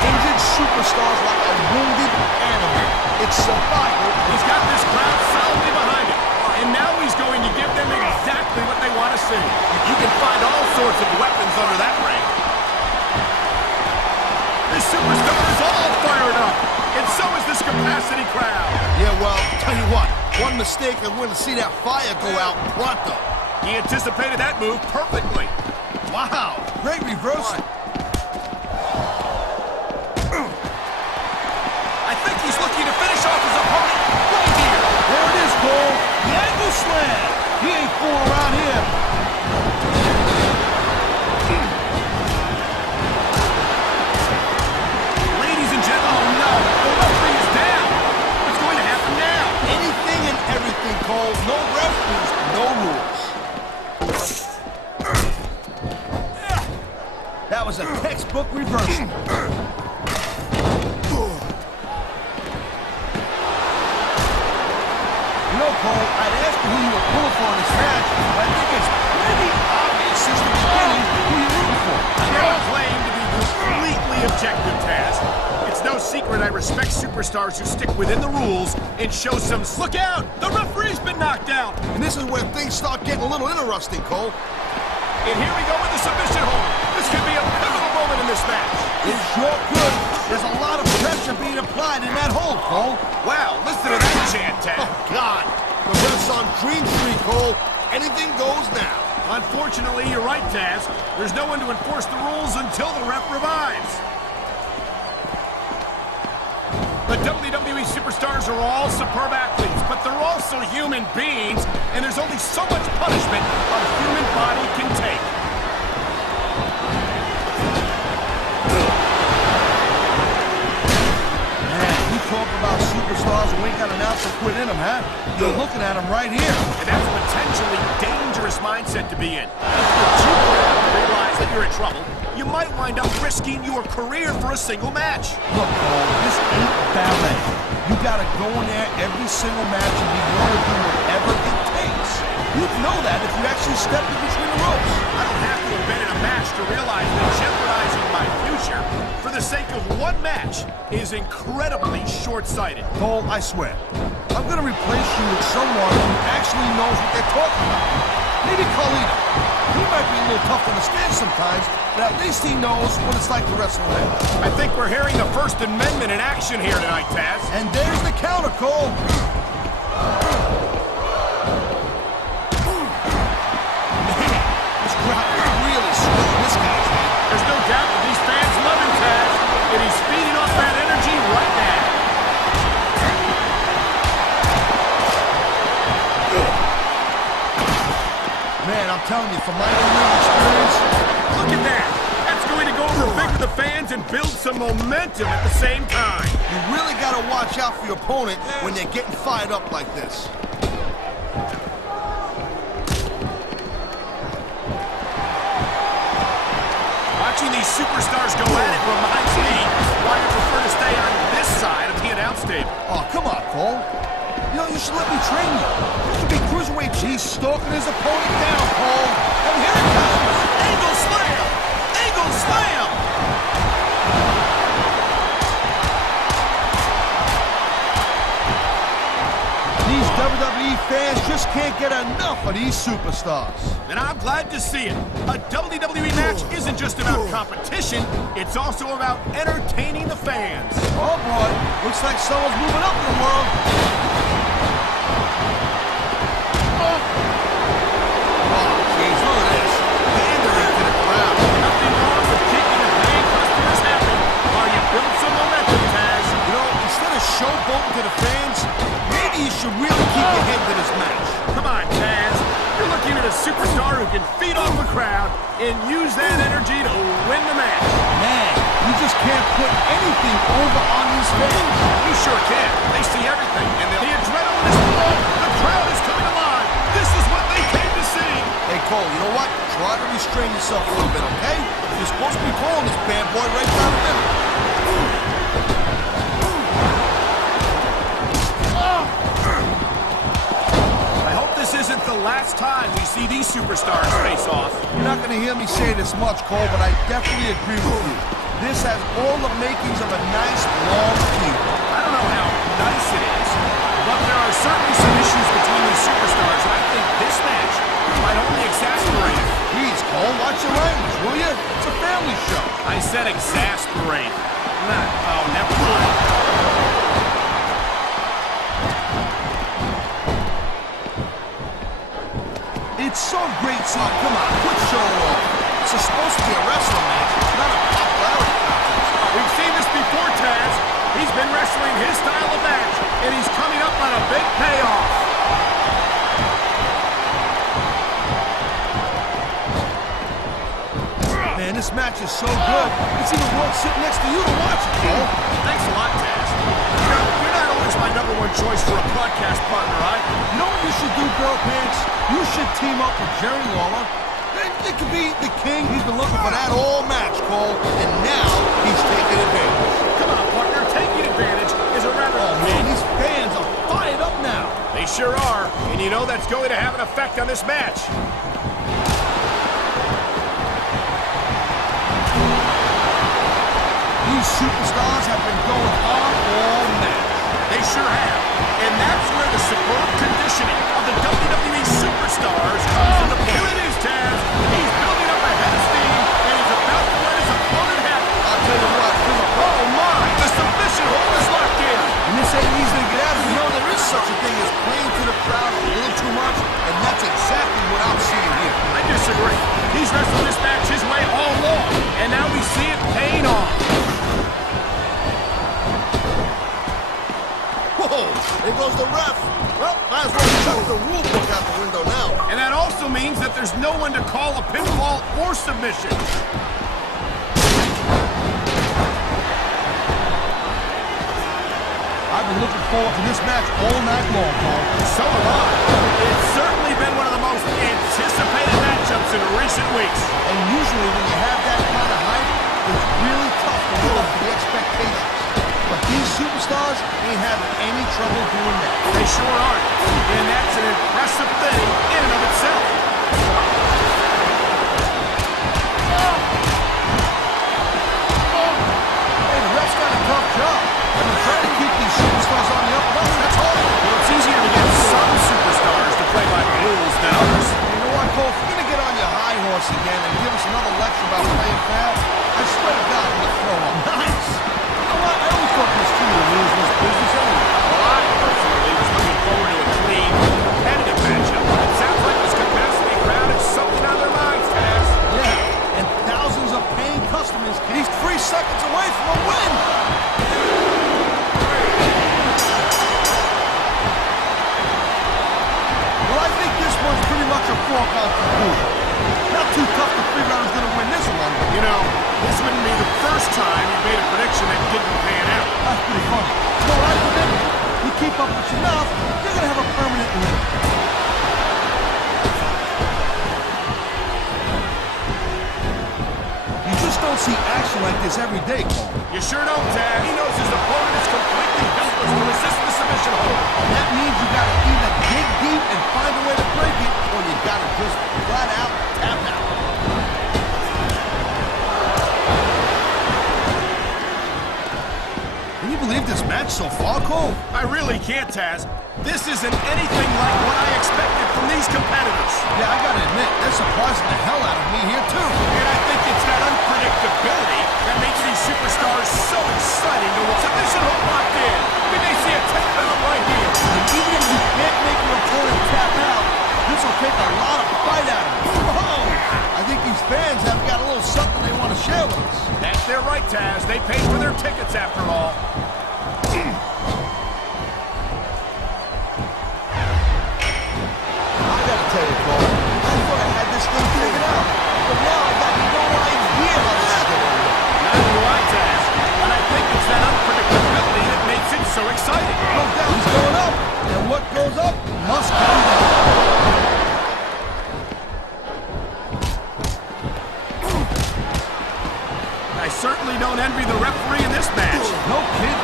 injured superstars like a wounded animal. It's survival. He's got this crowd solidly behind him. And now he's going to give them exactly what they want to see. You can find all sorts of weapons under that ring. This superstar is all fired up. And so is this capacity crowd. Yeah, well, tell you what. One mistake and we're going to see that fire go out pronto. He anticipated that move perfectly. Wow, great reversal. I think he's looking to finish off his opponent right here. There it is, Cole. The angle slam. He ain't fooling around here. Ladies and gentlemen, oh no, the referee is down. What's going to happen now? Anything and everything, Cole. No referees, no rules. That was a textbook reversal. You know, Cole, I'd ask you who you were pulling for in this match, but I think it's pretty obvious since the beginning who you're rooting for. You're playing to be completely objective, Taz. It's no secret I respect superstars who stick within the rules and show some... Look out! The referee's been knocked out! And this is where things start getting a little interesting, Cole. And here we go with the submission hold. This could be a pivotal moment in this match. It sure could. There's a lot of pressure being applied in that hold, Cole. Wow, listen to that chant, Taz. Oh, God. The ref's on Green Street, Cole. Anything goes now. Unfortunately, you're right, Taz. There's no one to enforce the rules until the ref revives. The WWE superstars are all superb athletes, but they're also human beings, and there's only so much punishment a human body can take. Man, you talk about superstars who ain't got an ounce of quit in them, huh? You're looking at them right here. And that's a potentially dangerous mindset to be in. If you're too proud to realize that you're in trouble, you might wind up risking your career for a single match. Look, Cole, this ain't ballet. You gotta go in there every single match and be willing to do whatever it takes. You'd know that if you actually stepped in between the ropes. I don't have to have been in a match to realize that jeopardizing my future for the sake of one match is incredibly short-sighted. Cole, I swear, I'm gonna replace you with someone who actually knows what they're talking about. Maybe Carlito. He might be a little tough to understand sometimes, but at least he knows what it's like to wrestle a man. I think we're hearing the First Amendment in action here tonight, Taz. And there's the counter, Cole. This crowd is really screwing this guy's head. There's no doubt that these fans love him, Taz, and he's feeding off that energy right now. Man, I'm telling you, from my own little experience... Look at that! That's going to go over big with the fans and build some momentum at the same time. You really got to watch out for your opponent when they're getting fired up like this. Watching these superstars go at it reminds me why I prefer to stay on this side of the announce table. Oh, come on, Cole. You know, you should let me train you. You should be Cruiserweight G stalking his opponent down, Cole. And here it comes. Angle slam! Angle slam! These WWE fans just can't get enough of these superstars. And I'm glad to see it. A WWE match isn't just about competition, it's also about entertaining the fans. Oh, boy. Looks like someone's moving up in the world. Showboating to the fans, maybe you should really keep your head to this match. Come on, Taz. You're looking at a superstar who can feed off the crowd and use that energy to win the match. Man, you just can't put anything over on these fans. You sure can. They see everything, and the adrenaline is flowing. The crowd is coming alive. This is what they came to see. Hey, Cole, you know what? Try to restrain yourself a little bit, okay? You're supposed to be pulling this bad boy right down the middle. Isn't the last time we see these superstars face off. You're not going to hear me say this much, Cole, but I definitely agree with you. This has all the makings of a nice, long feud. I don't know how nice it is, but there are certainly some issues between these superstars, and I think this match might only exasperate it. Please, Cole, watch your language, will you? It's a family show. I said exasperate. Not, oh, never mind. It's so great seeing. Come on, quit showing off. This is supposed to be a wrestling match, not a popularity contest. We've seen this before, Taz. He's been wrestling his style of match, and he's coming up on a big payoff. Man, this match is so good. It's even worth sitting next to you to watch it, Cole. Thanks a lot, Taz. You know, you're not always my #1 choice for a podcast partner, right? You know what you should do, Girl Pants? You should team up with Jerry Lawler. It could be the king. He's been looking for that all match, Cole, and now he's taking advantage. Come on, partner. Taking advantage is a rather... Oh, man, these fans are fired up now. They sure are, and you know that's going to have an effect on this match. These superstars have been going on all match. They sure have. And that's where the superb conditioning of the WWE superstars comes into play. Here it is, Taz. He's building up a head of steam, and he's about to let his opponent have it. I'll tell you what, Oh, my! The submission hold is locked in. and this ain't easy to get out of. You know, there is such a thing as playing to the crowd a little too much, and that's exactly what I'm seeing here. I disagree. He's wrestled this match his way all along, and now we see it paying off. Whoa, there goes the ref. Well, might as well chuck the rule book out the window now. And that also means that there's no one to call a pinfall or submission. I've been looking forward to this match all night long, Cole. So have I. It's certainly been one of the most anticipated matchups in recent weeks. And usually when you have that kind of hype, it's really tough to live up to the expectations. But these superstars ain't having any trouble doing that. They sure aren't. And that's an impressive thing in and of itself. Hey, the ref's got a tough job. I mean, trying to keep these superstars on the up and up, that's hard. Well, it's easier to get some superstars to play by the rules than others. You know what, Cole? If you're going to get on your high horse again and give us another lecture about playing fair, I swear to God, I'm going to throw up. Nice. You know what? I always thought this team would lose this business anyway. Well, I personally was looking forward to a clean, competitive matchup. It sounds like this capacity crowd is something on their minds, Taz. Yeah, and thousands of paying customers. He's 3 seconds away from a win. Well, I think this one's pretty much a walk-out conclusion. Not too tough to figure out who's going to win this one. You know, this wouldn't be the first time you made a prediction that didn't pan out. That's pretty funny. You know what I predict? You keep up with your mouth, you're going to have a permanent win. You just don't see action like this every day, Cole. You sure don't, Taz. He knows his opponent is completely helpless to resist the submission hold. And that means you got to either dig deep and find a way to break it, or you got to just flat out tap out. Can you believe this match so far, Cole? I really can't, Taz. This isn't anything like what I expected from these competitors. Yeah, I gotta admit, they're surprising the hell out of me here, too. And I think it's that unpredictability that makes these superstars so exciting to watch. Submission hold locked in. We may see a tap out right here. And even if you can't make your opponent tap out, this will take a lot of fight out of him. Whoa! I think these fans have got a little something they want to share with us. That's their right, Taz. They paid for their tickets after all. I gotta tell you, Cole, I thought I had this thing figured out. But now I got no idea how this is gonna work. Neither do I, Taz. And I think it's that unpredictability that makes it so exciting. No doubt he's going up, and what goes up must come down. I certainly don't envy the referee in this match. No kidding.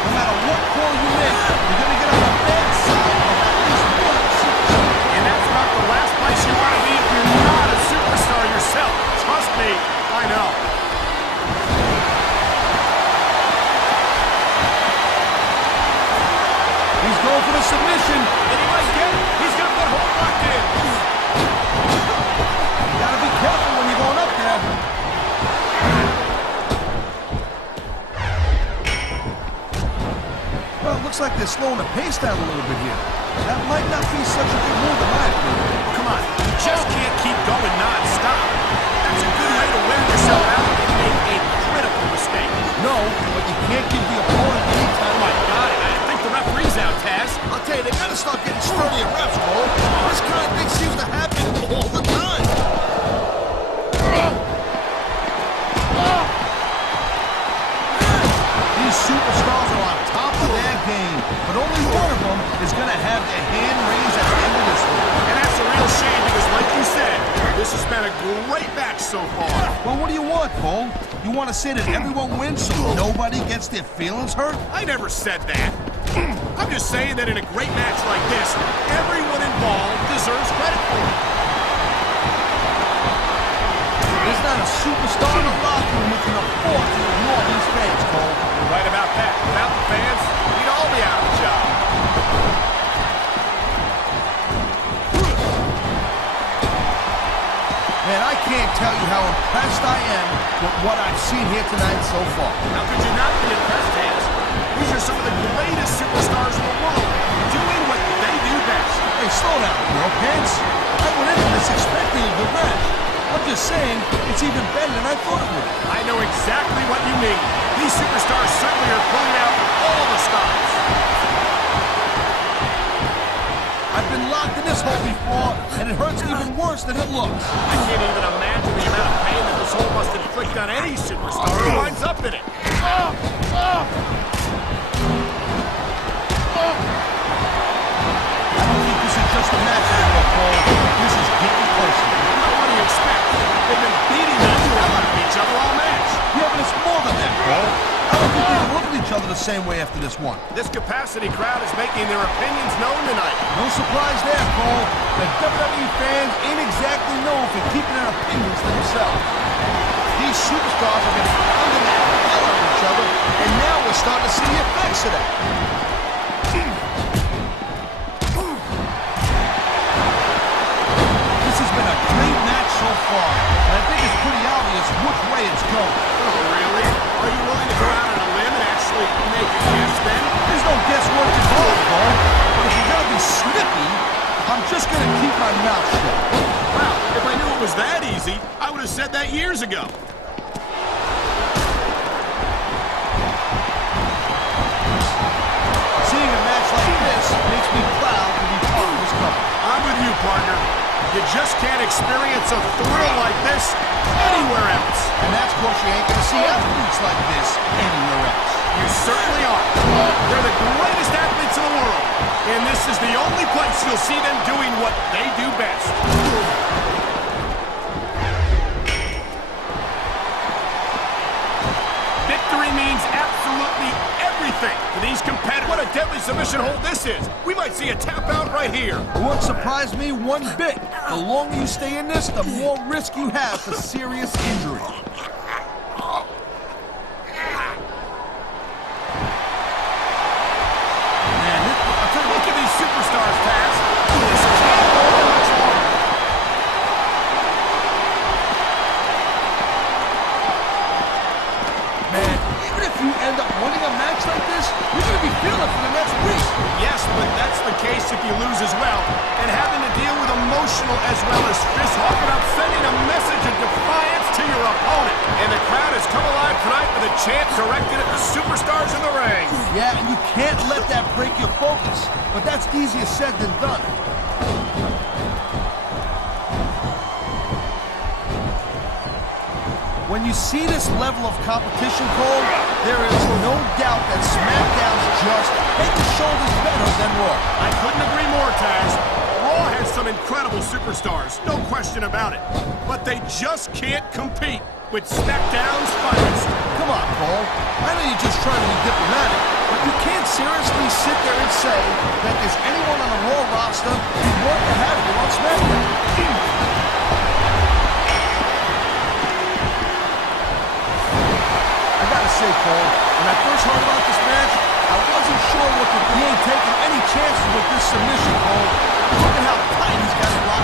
No matter what call you make, you're gonna get on the bad side of at least one superstar. And that's not the last place you want to be if you're not a superstar yourself. Trust me, I know. submission, and he might get it. He's got that hold locked in. You gotta be careful when you're going up there. Well, it looks like they're slowing the pace down a little bit here. That might not be such a good move in my opinion. Come on, you just can't keep going non-stop. That's a good way to wear yourself out and make a critical mistake. No, but you can't give the opponent any time. Oh my God, I think the referee's out, Taz. I'll tell you, they gotta start getting sturdier refs, Cole. This kind of thing seems to happen all the time. These superstars are on top of their game, but only one of them is gonna have their hand raised at the end of this one. And that's a real shame because, like you said, this has been a great match so far. Well, what do you want, Cole? You want to say that everyone wins so nobody gets their feelings hurt? I never said that. I'm just saying that in a great match like this, everyone involved deserves credit for it. There's not a superstar in the locker room who can afford to ignore these fans, Cole. You're right about that. Without the fans, we'd all be out of a job. Man, I can't tell you how impressed I am with what I've seen here tonight so far. How could you not be impressed, Taz? These are some of the greatest superstars in the world, doing what they do best. Hey, slow down, girl pants. I went into this expecting a good match. I'm just saying, it's even better than I thought it would be. I know exactly what you mean. These superstars certainly are pulling out all the stops. I've been locked in this hole before, and it hurts even worse than it looks. I can't even imagine the amount of pain that this hole must inflict on any superstar who winds up in it. I don't think this is just a match anymore, Cole. This is getting personal. Well, what do you expect? They've been beating the hell out of each other all match. Yeah, but it's more than that, Cole. I don't think they look at each other the same way after this one. This capacity crowd is making their opinions known tonight. No surprise there, Cole. The WWE fans ain't exactly known for keeping their opinions to themselves. These superstars are getting under the hell out of each other, and now we're starting to see the effects of that. This has been a great match so far, and I think it's pretty obvious which way it's going. Oh, really? Are you willing to go out on a limb and actually make a guess then? There's no guesswork involved, Cole. But if you're gonna be snippy, I'm just gonna keep my mouth shut. Well, if I knew it was that easy, I would have said that years ago. Seeing a match like this makes me proud to be part of this company. I'm with you, partner. You just can't experience a thrill like this anywhere else. And that's because you ain't gonna see athletes like this anywhere else. You certainly are. They're the greatest athletes in the world. And this is the only place you'll see them doing what they do best. Victory means absolutely everything to these competitors. What a deadly submission hold this is. We might see a tap out right here. It won't surprise me one bit. The longer you stay in this, the more risk you have for serious injury. Man, I'll tell you, look at these superstars, Taz. This can't go on much longer. Man, even if you end up winning a match like this, you're gonna be feeling it for the next week. Yes, but that's the case if you lose as well. And having to deal with emotional as well as fist-hugging up, sending a message of defiance to your opponent. And the crowd has come alive tonight with a chant directed at the superstars in the ring. Yeah, and you can't let that break your focus. But that's easier said than done. When you see this level of competition, Cole, there is no doubt that SmackDown's just head and shoulders better than Raw. I couldn't agree more, Taz. Raw has some incredible superstars, no question about it. But they just can't compete with SmackDown's finest. Come on, Cole. I know you're just trying to be diplomatic, but you can't seriously sit there and say that there's anyone on the Raw roster who want to have you on SmackDown. I gotta say, Cole, when I first heard about this match, I wasn't sure what to do. He ain't taking any chances with this submission, Cole. Look at how tight he's got it locked.